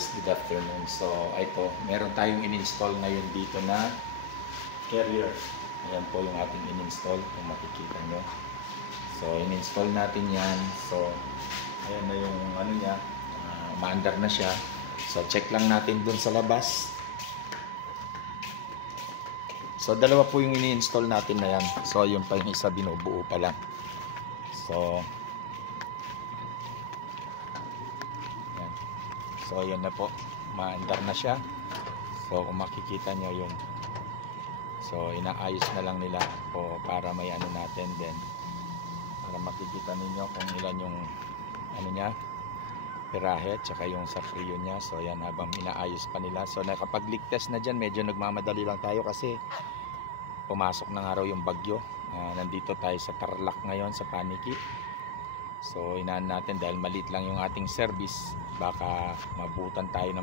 guys, good afternoon. So ito, meron tayong in-install ngayon dito na carrier. Ayan po yung ating in-install kung makikita nyo. So in-install natin yan. So ayan na yung ano niya, umaandar na siya. So check lang natin dun sa labas. So dalawa po yung ini-install natin na yan. So yung pa yung isa binubuo pa lang. So so yun na po, maandar na siya. So kung makikita nyo yun, so inaayos na lang nila po para may ano natin din, para makikita ninyo kung ilan yung ano niya, pirahe, tsaka yung sa frio niya. So yan, habang inaayos pa nila. So nakapag-leak test na dyan, medyo nagmamadali lang tayo kasi pumasok na nga raw yung bagyo. Nandito tayo sa Tarlac ngayon, sa Paniki. So inaan natin dahil maliit lang yung ating service, baka mabutan tayo ng